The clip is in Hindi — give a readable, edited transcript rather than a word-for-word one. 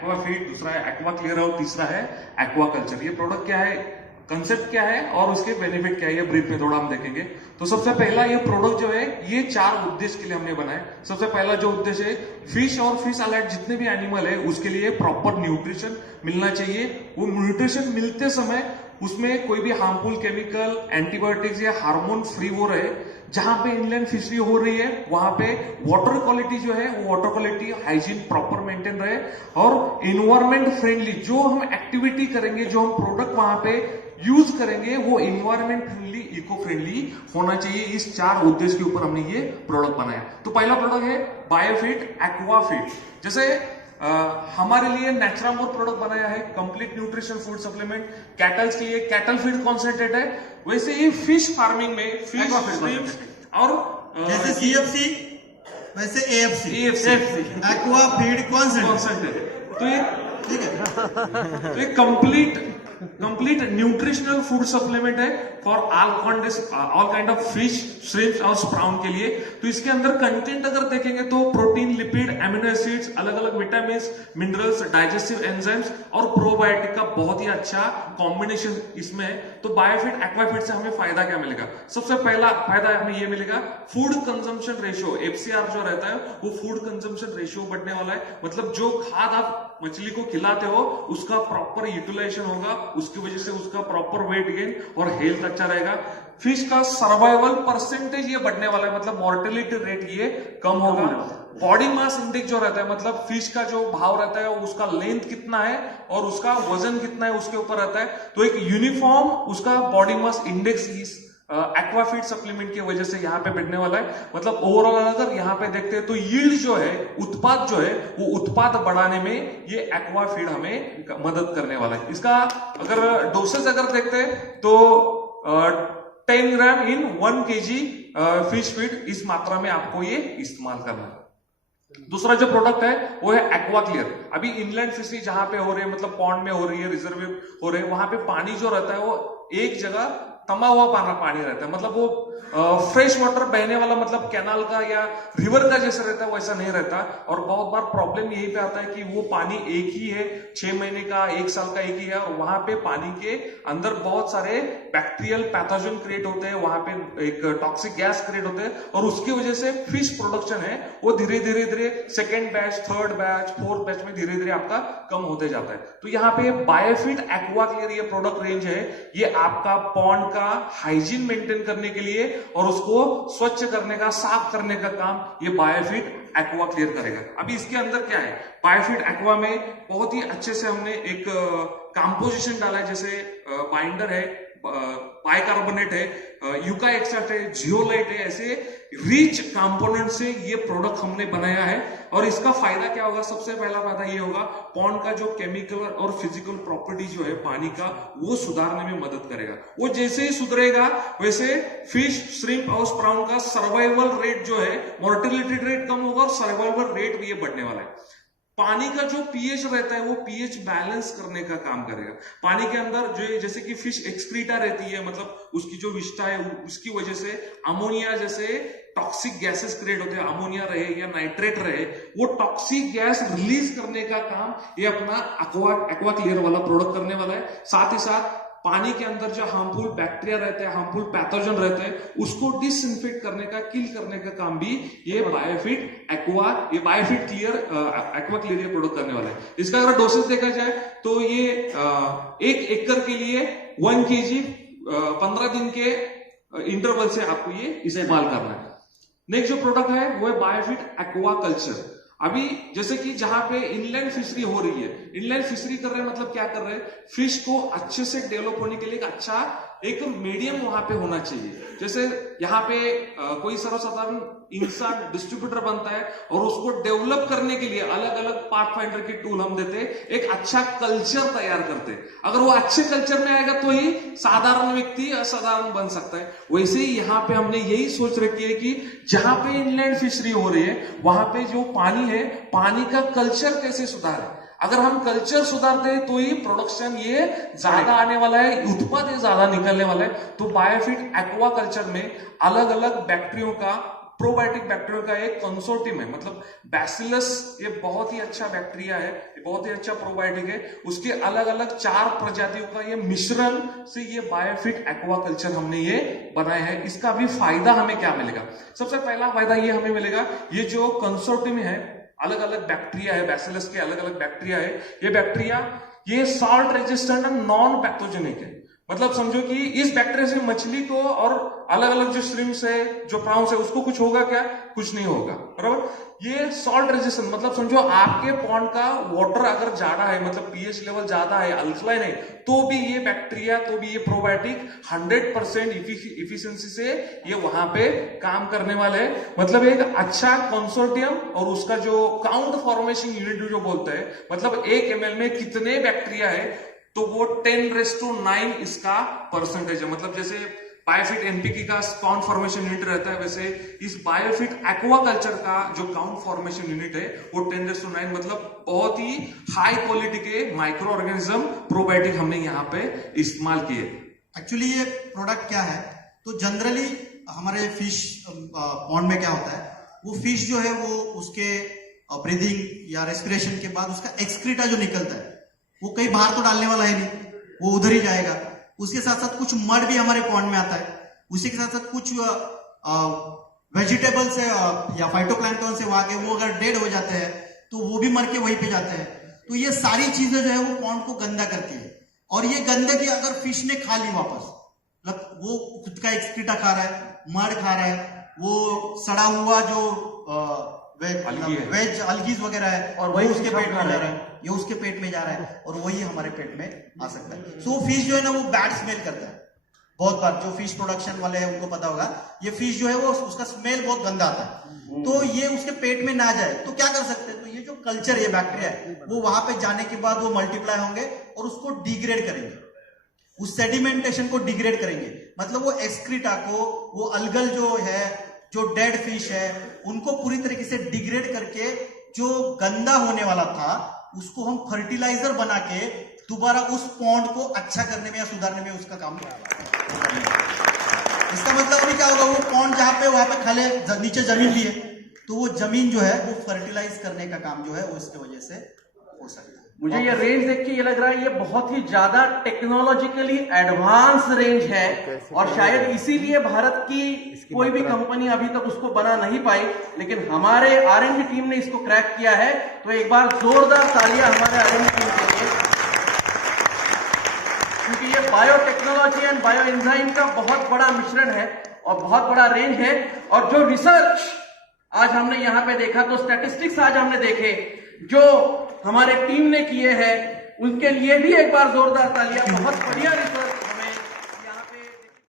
एक्वाफीड, दूसरा है एक्वा क्लियर और तीसरा है एक्वाकल्चर। ये प्रोडक्ट क्या है, कंसेप्ट क्या है और उसके बेनिफिट क्या है, ये ब्रीफ में थोड़ा हम देखेंगे। तो सबसे पहला ये प्रोडक्ट जो है ये 4 उद्देश्य के लिए हमने बनाया। सबसे पहला जो उद्देश्य है, फिश और फिश अलाइड जितने भी एनिमल है उसके लिए प्रॉपर न्यूट्रिशन मिलना चाहिए। वो न्यूट्रिशन मिलते समय उसमें कोई भी हार्मफुल केमिकल, एंटीबायोटिक्स या हार्मोन फ्री वो रहे। जहां पे इनलैंड फिशरी हो रही है वहां पे वाटर क्वालिटी जो है वो water quality hygiene proper maintain रहे और इन्वायरमेंट फ्रेंडली जो हम एक्टिविटी करेंगे, जो हम प्रोडक्ट वहां पे यूज करेंगे वो इन्वायरमेंट फ्रेंडली, इको फ्रेंडली होना चाहिए। इस 4 उद्देश्य के ऊपर हमने ये प्रोडक्ट बनाया। तो पहला प्रोडक्ट है बायोफिट एक्वाफिट। जैसे हमारे लिए नेचुरामोर प्रोडक्ट बनाया है, complete nutrition food supplement. Kettles के लिए कैटल फीड कॉन्सेंट्रेट है, वैसे ही फिश फार्मिंग में फिश श्रिम्प्स और जैसे सीएफसी वैसे एएफसी एक्वा फीड कॉन्सेंट्रेट। तो ये ठीक है, तो ये कंप्लीट न्यूट्रिशनल फूड सप्लीमेंट है for all kind of fish, shrimps और स्प्राउन के लिए। तो इसके अंदर कंटेंट अगर देखेंगे तो प्रोटीन, लिपिड, एमिनो एसिड्स, अलग अलग विटामिन, मिनरल्स, डाइजेस्टिव एंजाइम्स और प्रोबायोटिक का बहुत ही अच्छा कॉम्बिनेशन इसमें है। तो बायोफिट एक्वाफिट से हमें फायदा क्या मिलेगा? सबसे पहला फायदा हमें ये मिलेगा, फूड कंजम्पशन रेशियो, एफसीआर जो रहता है वो फूड कंजम्पशन रेशियो बढ़ने वाला है। मतलब जो खाद आप मछली को खिलाते हो उसका प्रॉपर यूटिलाइजेशन होगा, उसकी वजह से उसका प्रॉपर वेट गेन और हेल्थ अच्छा रहेगा। फिश का सर्वाइवल परसेंटेज ये बढ़ने वाला है, मतलब मॉर्टेलिटी रेट ये कम होगा। बॉडी मास इंडेक्स जो रहता है, मतलब फिश का जो भाव रहता है उसका लेंथ कितना है और उसका वजन कितना है उसके ऊपर रहता है। तो एक यूनिफॉर्म उसका बॉडी मास इंडेक्स इस एक्वाफीड सप्लीमेंट की वजह से यहाँ पे बढ़ने वाला है। मतलब ओवरऑल अगर यहाँ पे देखते हैं तो यील्ड जो है, उत्पाद जो है वो उत्पाद बढ़ाने में ये एक्वाफीड हमें मदद करने वाला है। इसका अगर डोसेज अगर देखते हैं तो 10 ग्राम इन 1 kg फिश फीड, इस मात्रा में आपको ये इस्तेमाल करना है। दूसरा जो प्रोडक्ट है वो है एक्वा क्लियर। अभी इनलैंड फिशरी जहां पे हो रही है, मतलब पॉन्ड में हो रही है, रिजर्व हो रहे हैं, वहां पे पानी जो रहता है वो एक जगह थमा हुआ पानी रहता है। मतलब वो फ्रेश वाटर बहने वाला, मतलब कैनाल का या रिवर का जैसा रहता है वैसा नहीं रहता। और बहुत बार प्रॉब्लम यही पे आता है कि वो पानी एक ही है, 6 महीने का, 1 साल का एक ही है, और वहां पे पानी के अंदर बहुत सारे बैक्टीरियल पैथोजन क्रिएट होते हैं, वहां पे एक टॉक्सिक गैस क्रिएट होते हैं और उसकी वजह से फिश प्रोडक्शन है वो धीरे धीरे second batch, third batch, fourth batch में धीरे धीरे आपका कम होते जाता है। तो यहाँ पे बायोफिट एक्वा क्लियर ये प्रोडक्ट रेंज है, ये आपका पॉन्ड का हाइजीन मेंटेन करने के लिए और उसको स्वच्छ करने का, साफ करने का काम ये बायोफिट एक्वा क्लियर करेगा। अभी इसके अंदर क्या है, बायोफिट एक्वा में बहुत ही अच्छे से हमने एक कंपोजिशन डाला है, जैसे बाइंडर है, बाइकार्बोनेट है, यूका एक्सट्रैक्ट है, जियोलाइट है, ऐसे रिच कंपोनेंट से ये प्रोडक्ट हमने बनाया है। और इसका फायदा क्या होगा? सबसे पहला फायदा ये होगा, पॉन्ड का जो केमिकल और फिजिकल प्रॉपर्टी जो है पानी का, वो सुधारने में मदद करेगा। वो जैसे ही सुधरेगा वैसे फिश, श्रिम्प और स्प्राउन का सर्वाइवल रेट जो है, मोर्टेलिटी रेट कम होगा और सर्वाइवल रेट भी ये बढ़ने वाला है। पानी का जो पीएच रहता है वो पीएच बैलेंस करने का काम करेगा। पानी के अंदर जो जैसे कि फिश एक्सक्रीटा रहती है, मतलब उसकी जो विष्ठा है उसकी वजह से अमोनिया जैसे टॉक्सिक गैसेस क्रिएट होते हैं, अमोनिया रहे या नाइट्रेट रहे, वो टॉक्सिक गैस रिलीज करने का काम ये अपना एक्वा क्लियर वाला प्रोडक्ट करने वाला है। साथ ही साथ पानी के अंदर जो हार्मफुल बैक्टीरिया रहते हैं, हार्मफुल पैथोजन रहते हैं, उसको डिसइंफेक्ट करने का, किल करने का काम भी ये बायोफिट क्लियर एक्वा क्लियर ये प्रोडक्ट करने वाला है। इसका अगर डोसेज देखा जाए तो ये 1 एकड़ के लिए 1 kg 15 दिन के इंटरवल से आपको ये इस्तेमाल करना है। नेक्स्ट जो प्रोडक्ट है वो है बायोफिट एक्वा कल्चर। अभी जैसे कि जहां पे इनलैंड फिशरी हो रही है, इनलैंड फिशरी कर रहे हैं, मतलब क्या कर रहे हैं, फिश को अच्छे से डेवलप होने के लिए एक अच्छा एक मीडियम वहां पे होना चाहिए। जैसे यहाँ पे कोई सर्वसाधारण इंसान डिस्ट्रीब्यूटर बनता है और उसको डेवलप करने के लिए अलग अलग पाथफाइंडर की टूल हम देते हैं, एक अच्छा कल्चर तैयार करते हैं। अगर वो अच्छे कल्चर में आएगा तो ही साधारण व्यक्ति असाधारण बन सकता है। वैसे ही यहाँ पे हमने यही सोच रखी है कि जहां पे इनलैंड फिशरी हो रही है वहां पे जो पानी है, पानी का कल्चर कैसे सुधारे। अगर हम कल्चर सुधारते हैं तो ही प्रोडक्शन ये ज्यादा आने वाला है, उत्पाद ये ज्यादा निकलने वाला है। तो बायोफिट एक्वा कल्चर में अलग अलग बैक्टीरियो का प्रोबायोटिक बैक्टीरिया का एक कंसोर्टियम है। मतलब बैसिलस ये बहुत ही अच्छा बैक्टीरिया है, ये बहुत ही अच्छा प्रोबायोटिक है। उसके अलग अलग 4 प्रजातियों का ये मिश्रण से ये बायोफिट एक्वाकल्चर हमने ये बनाया है। इसका भी फायदा हमें क्या मिलेगा? सबसे पहला फायदा ये हमें मिलेगा, ये जो कंसोर्टियम है, अलग अलग बैक्टीरिया है, बैसिलस के अलग अलग बैक्टीरिया है, ये बैक्टीरिया ये salt resistant and non pathogenic है। मतलब समझो कि इस बैक्टीरिया से मछली को और अलग अलग जो श्रिम्प्स है, जो प्राउंस है, उसको कुछ होगा क्या? कुछ नहीं होगा, बराबर। ये सॉल्ट रेजिस्टेंट, मतलब समझो आपके पॉन्ड का वाटर अगर ज्यादा है, मतलब पीएच लेवल ज्यादा है, अल्कलाइन है, तो भी ये बैक्टीरिया, तो भी ये प्रोबायोटिक 100% इफिशिएंसी से ये वहां पे काम करने वाले हैं। मतलब एक अच्छा कंसोर्टियम और उसका जो काउंट फॉर्मेशन यूनिट जो बोलते हैं, मतलब 1 ml में कितने बैक्टीरिया है, तो वो 10⁹ इसका परसेंटेज है। मतलब जैसे बायोफिट एनपीके का काउंट फॉर्मेशन यूनिट रहता है, वैसे इस बायोफिट एक्वाकल्चर का जो काउंट फॉर्मेशन यूनिट है वो 10⁹, मतलब बहुत ही हाई क्वालिटी के माइक्रो ऑर्गेनिज्म प्रोबायोटिक हमने यहाँ पे इस्तेमाल किए। एक्चुअली ये प्रोडक्ट क्या है, तो जनरली हमारे फिश पॉन्ड में क्या होता है, वो फिश जो है वो उसके ब्रीदिंग या रेस्पिरेशन के बाद उसका एक्सक्रीटा जो निकलता है वो कहीं बाहर तो डालने वाला है नहीं, वो उधर ही जाएगा। उसके साथ साथ कुछ मड भी हमारे पॉन्ड में आता है, उसी के साथ साथ कुछ वेजिटेबल्स है या फाइटोप्लैंक्टन से वहां के, वो अगर डेड हो जाते हैं तो वो भी मर के वहीं पे जाते हैं। तो ये सारी चीजें जो है वो पॉन्ड को गंदा करती है, और ये गंदगी अगर फिश ने खा ली वापस, मतलब वो खुद का एक्सक्रीटा खा रहा है, मड खा रहा है, वो सड़ा हुआ जो वेज अलगीज वगैरह है, और वही उसके पेट में जा रहा है, ये उसके पेट में जा रहा है, और वही हमारे पेट में आ सकता है। सो फिश जो है ना वो बैड स्मेल करता है। बहुत बार जो फिश प्रोडक्शन वाले हैं उनको पता होगा, ये फिश जो है वो उसका स्मेल बहुत गंदा आता है, तो ये उसके पेट में ना जाए तो क्या कर सकते हैं, तो ये जो कल्चर है, बैक्टीरिया है, वो वहां पे जाने के बाद वो मल्टीप्लाई होंगे और उसको डिग्रेड करेंगे, उस सेडिमेंटेशन को डिग्रेड करेंगे। मतलब वो एक्सक्रीटा को, वो अलगल जो है, जो डेड फिश है, उनको पूरी तरीके से डिग्रेड करके जो गंदा होने वाला था उसको हम फर्टिलाइजर बना के दोबारा उस पॉन्ड को अच्छा करने में या सुधारने में उसका काम करेगा। इसका मतलब अभी क्या होगा, वो पॉन्ड जहां पे, वहां पे खाले नीचे जमीन भी है, तो वो जमीन जो है वो फर्टिलाइज करने का काम जो है वो इसकी वजह से हो सकता है। मुझे ये रेंज देख के ये लग रहा है ये बहुत ही ज्यादा टेक्नोलॉजिकली एडवांस रेंज है, और शायद इसीलिए भारत की कोई भी कंपनी अभी तक उसको बना नहीं पाई, लेकिन हमारे R&D टीम ने इसको क्रैक किया है। तो एक बार जोरदार तालियां हमारे R&D टीम के लिए, क्योंकि ये बायोटेक्नोलॉजी एंड बायो एंजाइम का बहुत बड़ा मिश्रण है और बहुत बड़ा रेंज है। और जो रिसर्च आज हमने यहाँ पे देखा, तो स्टैटिस्टिक्स आज हमने देखे जो हमारे टीम ने किए हैं, उनके लिए भी एक बार जोरदार तालियां। बहुत बढ़िया रिसर्च